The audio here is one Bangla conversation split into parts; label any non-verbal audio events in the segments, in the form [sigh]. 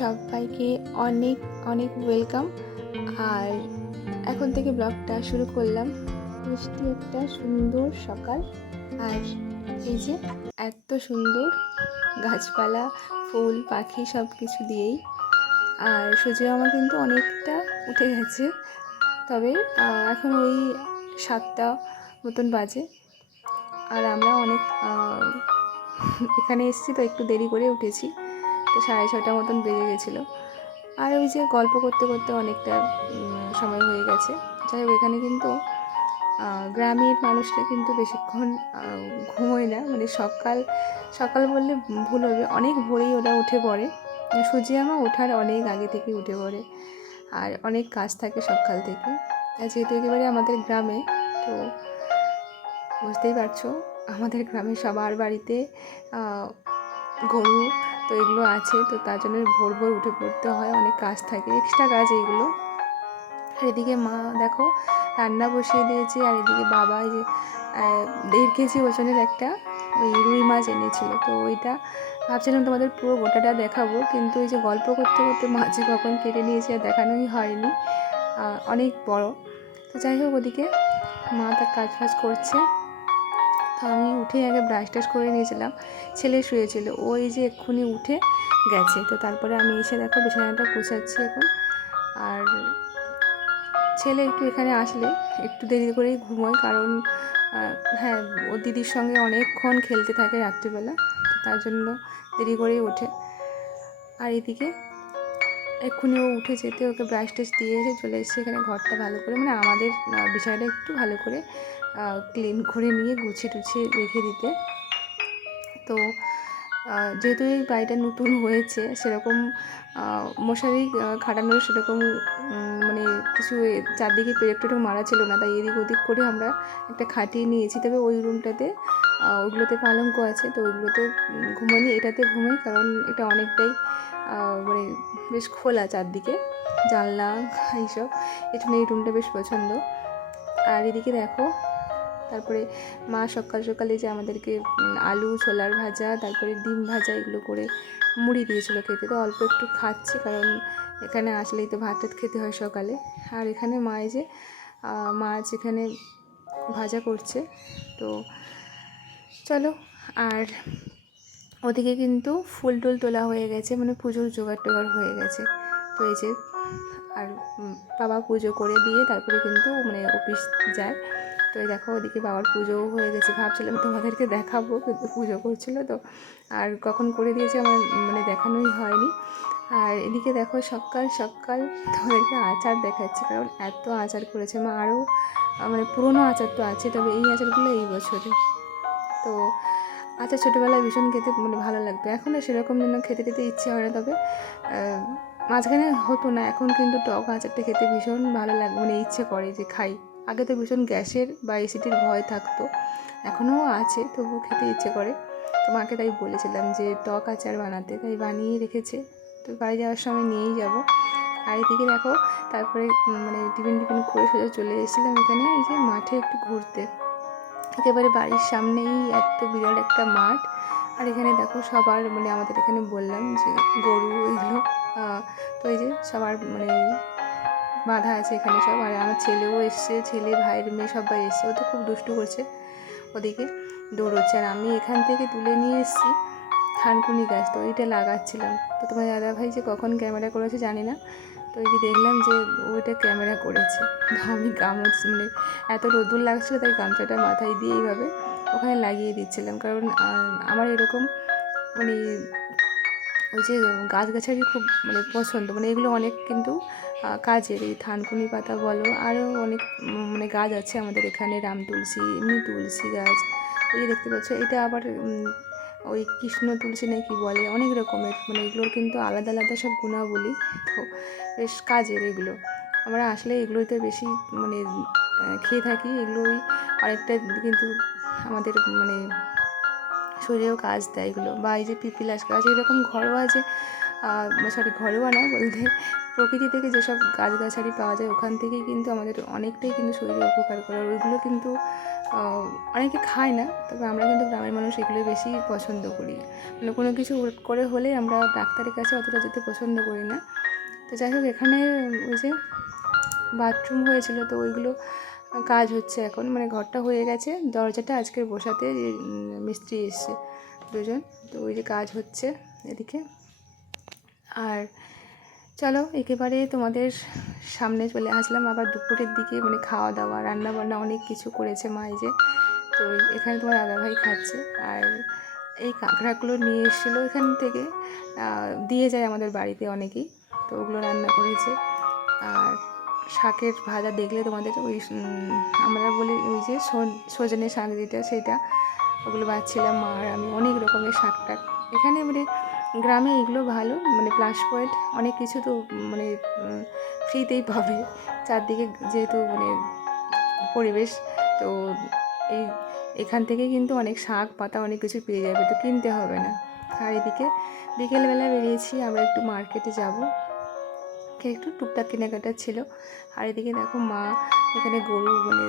সবাইকে অনেক অনেক ওয়েলকাম আর এখন থেকে ব্লগটা শুরু করলাম। মিষ্টি একটা সুন্দর সকাল। আর এই যে এত সুন্দর গাছপালা, ফুল, পাখি সব কিছু দিয়েই। আর সূর্য আমার কিন্তু অনেকটা উঠে গেছে। তবে এখন ওই সাতটা মতন বাজে। আর আমরা অনেক এখানে এসেছি তো একটু দেরি করে উঠেছি। তো সাড়ে ছটা মতন বেজে গেছিল। আর ওই যে গল্প করতে করতে অনেকটা সময় হয়ে গেছে। যাই হোক, এখানে কিন্তু গ্রামের মানুষরা কিন্তু বেশিক্ষণ ঘুমোয় না। মানে সকাল সকাল বললে ভুল হবে। অনেক ভোরেই ওরা উঠে পড়ে। সূর্যি আমা ওঠার অনেক আগে থেকে উঠে পড়ে। আর অনেক কাজ থাকে সকাল থেকে। আর যেহেতু একেবারে আমাদের গ্রামে, তো বুঝতেই পারছ, আমাদের গ্রামে সবার বাড়িতে গরু তো এগুলো আছে, তো তার জন্য ভোর ভোর উঠে পড়তে হয়, অনেক কাজ থাকে এক্সট্রা কাজ এগুলো। আর এদিকে মা দেখো, রান্না বসিয়ে দিয়েছে, আর এদিকে বাবা যে দেড় কেজি ওজনের একটা ওই রুই মাছ এনেছিল। তো ওইটা ভাবছিলাম তোমাদের পুরো গোটাটা দেখাবো, কিন্তু এই যে গল্প করতে করতে মাছ কখন কেটে নিয়েছে আর দেখানোই হয়নি অনেক বড়। তো যাই হোক ওদিকে মা তার কাজ ফাজ করছে। আমি উঠে আগে ব্রাশ টাশ করে নিয়েছিলাম, ছেলে শুয়েছিল, ও এই যে এক্ষুনি উঠে গেছে। তো তারপরে আমি এসে দেখো বিছানাটা গুছাচ্ছি এখন। আর ছেলে একটু এখানে আসলে একটু দেরি করেই ঘুমোয়, কারণ হ্যাঁ ও দিদির সঙ্গে অনেকক্ষণ খেলতে থাকে রাত্রিবেলা তার জন্য দেরি করেই ওঠে। আর এদিকে এক্ষুনি ও উঠে যেতে ওকে ব্রাশ টাশ দিয়ে এসে চলে এসেছে এখানে ঘরটা ভালো করে। মানে আমাদের বিষয়টা একটু ভালো করে ক্লিন করে নিয়ে গুছিয়ে টুছিয়ে রেখে দিতে। তো যেহেতু এই বাড়িটা নতুন হয়েছে সেরকম মশারি খাটানোর সেরকম মানে কিছু চারদিকে পেরেক টেরেক মারা ছিল না তাই এদিক ওদিক করে আমরা একটা খাটিয়ে নিয়েছি। তবে ওই রুমটাতে আহ, ওইগুলোতে পালঙ্ক আছে তো ওইগুলোতে উম, ঘুমাইনি এটাতে ঘুমাই কারণ এটা অনেকটাই মানে বেশ খোলা চারদিকে, জানলা, এইসব। এই জন্য এই রুমটা বেশ পছন্দ। আর এদিকে দেখো, তারপরে মা সকাল সকালে যে আমাদেরকে আলু, ছোলার ভাজা, তারপরে ডিম ভাজা এগুলো করে মুড়ি দিয়েছিল খেতে। তো অল্প একটু খাচ্ছি কারণ এখানে আসলেই তো ভাত খেতে হয় সকালে। আর এখানে মা যে মাছ এখানে ভাজা করছে। তো চলো, আর ওদিকে কিন্তু ফুল টুল তোলা হয়ে গেছে মানে পুজোর জোগাড় টোগাড় হয়ে গেছে। তো এই যে, আর বাবা পুজো করে দিয়ে তারপরে কিন্তু মানে অফিস যায়। তো এই দেখো, ওদিকে বাবার পুজোও হয়ে গেছে। ভাবছিলাম তোমাদেরকে দেখাবো, কিন্তু পুজো করছিল তো। আর কখন করে দিয়েছে আমার মানে দেখানোই হয়নি। আর এদিকে দেখো, সকাল সকাল তোমাদেরকে আচার দেখাচ্ছে, কারণ এত আচার করেছে মা। আরও মানে পুরনো আচার তো আছে, তবে এই আচারগুলো এই বছরে। তো আচার ছোটোবেলায় ভীষণ খেতে মানে ভালো লাগতো। এখন সেরকম যেন খেতে খেতে ইচ্ছে হয় না, তবে মাঝখানে হতো না। এখন কিন্তু টক আচারটা খেতে ভীষণ ভালো লাগে মানে ইচ্ছে করে যে খাই। আগে তো ভীষণ গ্যাসের বা এসিটির ভয় থাকতো, এখনও আছে, তবুও খেতে ইচ্ছে করে। তো মাকে তাই বলেছিলাম যে, টক আচার বানাতে। তাই বানিয়ে রেখেছে। তো বাড়ি যাওয়ার সময় নিয়েই যাব। আর এদিকে দেখো, তারপরে মানে টিফিন টিফিন করে সোজা চলে এসেছিলাম এখানে, এই যে মাঠে একটু ঘুরতে। একেবারে বাড়ির সামনেই এত বিরাট একটা মাঠ। আর এখানে দেখো সবার মানে আমাদের এখানে বললাম যে গরু এগুলো তো এই যে সবার মানে বাঁধা আছে এখানে সব। আর আমার ছেলেও এসছে, ছেলে ভাইয়ের মেয়ে সবাই এসছে। ও তো খুব দুষ্টু করছে ওদিকে দৌড়চ্ছে। আর আমি এখান থেকে তুলে নিয়ে এসেছি থানকুনি গাছ, তো ওইটা লাগাচ্ছিলাম। তো তোমার দাদা ভাই যে কখন ক্যামেরা করেছে জানি না। তো এই যে দেখলাম যে ওইটা ক্যামেরা করেছে। তো আমি গামছ মানে এত রোদুর লাগছিল তাই গামছাটা মাথায় দিয়ে এইভাবে ওখানে লাগিয়ে দিচ্ছিলাম। কারণ আমার এরকম মানে ওই যে গাছগাছালি খুব মানে পছন্দ। মানে এগুলো অনেক কিন্তু কাজের। এই থানকুনি পাতা বলো, আরও অনেক মানে গাছ আছে আমাদের এখানে। রাম তুলসী, এমনি তুলসী গাছ। এই দেখতে পাচ্ছ, এটা আবার ওই কৃষ্ণ তুলসী না কি বলে, অনেক রকমের মানে এগুলোর কিন্তু আলাদা আলাদা সব গুণাবলী। তো বেশ কাজের এগুলো। আমরা আসলে এগুলোতে বেশি মানে খেয়ে থাকি। এগুলোই অনেকটা কিন্তু আমাদের মানে শরীরেও কাজ দেয় এগুলো। বা এই যে পিপিলাস গাছ, এরকম ঘরোয়া যে সরি ঘরোয়া না বলতে, প্রকৃতি থেকে যেসব গাছগাছালি পাওয়া যায়, ওখান থেকেই কিন্তু আমাদের অনেকটাই কিন্তু শরীরে উপকার করে। ওইগুলো কিন্তু অনেকে খায় না, তবে আমরা কিন্তু গ্রামের মানুষ এগুলোই বেশি পছন্দ করি। মানে কোনো কিছু করে হলে আমরা ডাক্তারের কাছে অতটা যেতে পছন্দ করি না। তো যাই হোক, এখানে ওই যে বাথরুম হয়েছিল, তো ওইগুলো কাজ হচ্ছে এখন। মানে ঘরটা হয়ে গেছে, দরজাটা আজকে বসাতে মিস্ত্রি এসছে দুজন। তো ওই যে কাজ হচ্ছে এদিকে। আর চলো, একেবারে তোমাদের সামনে চলে আসলাম। আবার দুপুরের দিকে মানে খাওয়া দাওয়া রান্না বান্না অনেক কিছু করেছে মা এই যে। তো এখানে তোমার দাদাভাই খাচ্ছে আর এই কাঁকড়াগুলো নিয়ে এসেছিল এখান থেকে। দিয়ে যায় আমাদের বাড়িতে অনেকেই। তো ওগুলো রান্না করেছে। আর শাকের ভাজা দেখলে তোমাদের ওই আমরা বলি ওই যে সজনে শাক যেটা, সেটা। ওগুলো বাচ্ছিলাম মা আর আমি। অনেক রকমের শাক টাক এখানে মানে গ্রামে এগুলো ভালো মানে প্লাস পয়েন্ট অনেক কিছু তো মানে ফ্রিতেই পাবে। চারদিকে যেহেতু মানে পরিবেশ, তো এই, এখান থেকে কিন্তু অনেক শাক, পাতা, অনেক কিছু পেয়ে যাবে, তো কিনতে হবে না। আর এদিকে বিকেলবেলা বেরিয়েছি, আমরা একটু মার্কেটে যাব। একটু টুকটাক কেনাকাটা ছিল। আর এদিকে দেখো মা, এখানে গরু মানে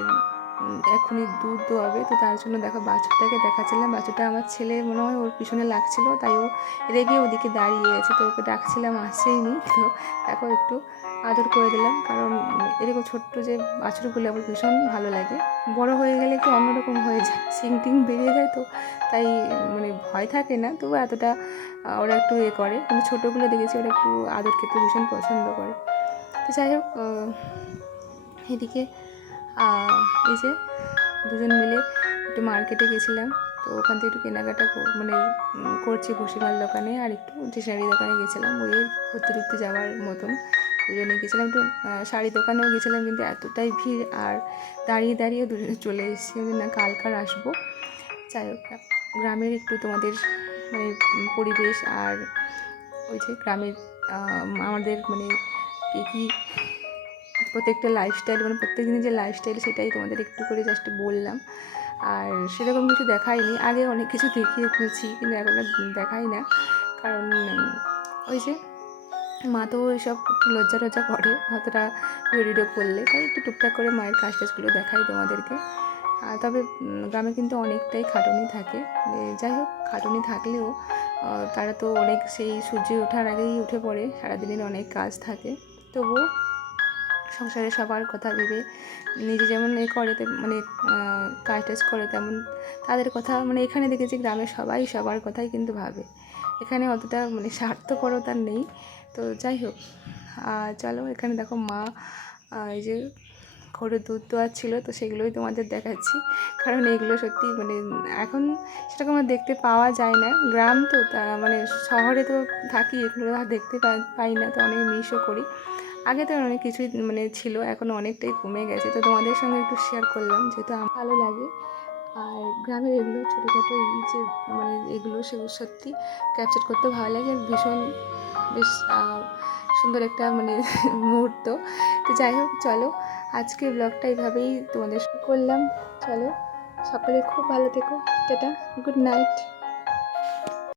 এখনই দুধ দোয়াবে তো তার জন্য দেখো বাছুরটাকে দেখাচ্ছিলাম। বাছুরটা আমার ছেলে মনে হয় ওর পিছনে লাগছিল, তাই ও রেগে ওদিকে দাঁড়িয়ে আছে। তো ওকে ডাকছিলাম আসছেই তো দেখো একটু আদর করে দিলাম। কারণ এরকম ছোট্ট যে বাছুরগুলো আমার ভীষণ ভালো লাগে। বড় হয়ে গেলে একটু অন্যরকম হয়ে যায়, সিং টিং বেরিয়ে যায় তো। তাই মানে ভয় থাকে না, তবু এতটা ওরা একটু এ করে। কিন্তু ছোটোগুলো দেখেছি, ওরা একটু আদর খেতে ভীষণ পছন্দ করে। তো যাই হোক এদিকে এই যে দুজন মিলে একটু মার্কেটে গেছিলাম, তো ওখান থেকে একটু কেনাকাটা মানে করছি ভুসিমাল দোকানে আর একটু স্টেশনারি দোকানে গেছিলাম, ওই ঘুরতে ঘুরতে যাওয়ার মতন। দুজনে গেছিলাম, একটু শাড়ি দোকানেও গেছিলাম কিন্তু এতটাই ভিড় আর দাঁড়িয়ে দাঁড়িয়ে দুজনে চলে এসেছি। আমি না কালকার আসব। যাই হোক, গ্রামের একটু তোমাদের মানে পরিবেশ আর ওই যে গ্রামের আমাদের মানে কী কী প্রত্যেকটা লাইফস্টাইল মানে প্রত্যেক দিনের যে লাইফস্টাইল সেটাই তোমাদের একটু করে জাস্ট বললাম। আর সেরকম কিছু দেখাইনি। আগে অনেক কিছু দেখিয়েছি কিন্তু এখন দেখাই না। কারণ ওই যে মা তো একটু লজ্জা টজ্জা করে, অতটা ভিডিও করলে। তাই একটু টুকটাক করে মায়ের কাজ টাজগুলো দেখাই তোমাদেরকে। আর তবে গ্রামে কিন্তু অনেকটাই খাটুনি থাকে। যাই হোক, খাটুনি থাকলেও তারা তো অনেক সেই সূর্য ওঠার আগেই উঠে পড়ে। সারাদিনের অনেক কাজ থাকে। তবুও সংসারে সবার কথা ভেবে, নিজে যেমন এ করে মানে কাজ টাজ করে তেমন তাদের কথা মানে এখানে দেখেছি গ্রামের সবাই সবার কথাই কিন্তু ভাবে। এখানে অতটা মানে স্বার্থপরতা নেই। তো যাই হোক চলো এখানে দেখো মা এই যে ঘরে দুধ দেওয়ার ছিল, তো সেগুলোই তোমাদের দেখাচ্ছি। কারণ এগুলো সত্যি মানে এখন সেরকম দেখতে পাওয়া যায় না। গ্রাম তো তা মানে শহরে তো থাকি, এগুলো দেখতে পাই না। তো অনেক মিসও করি। আগে তো অনেক কিছুই মানে ছিল, এখন অনেকটাই কমে গেছে। তো তোমাদের সঙ্গে একটু শেয়ার করলাম, যেহেতু আমার ভালো লাগে। আর গ্রামের এগুলো ছোটোখাটো এই যে মানে এগুলো, সেগুলো সত্যি ক্যাপচার করতে ভালো লাগে আর ভীষণ বেশ সুন্দর একটা মানে [laughs] মুহূর্ত। তো যাই হোক, চলো আজকের ব্লগটা এইভাবেই তোমাদের করলাম। চলো, সকলে খুব ভালো থেকো। Tata good night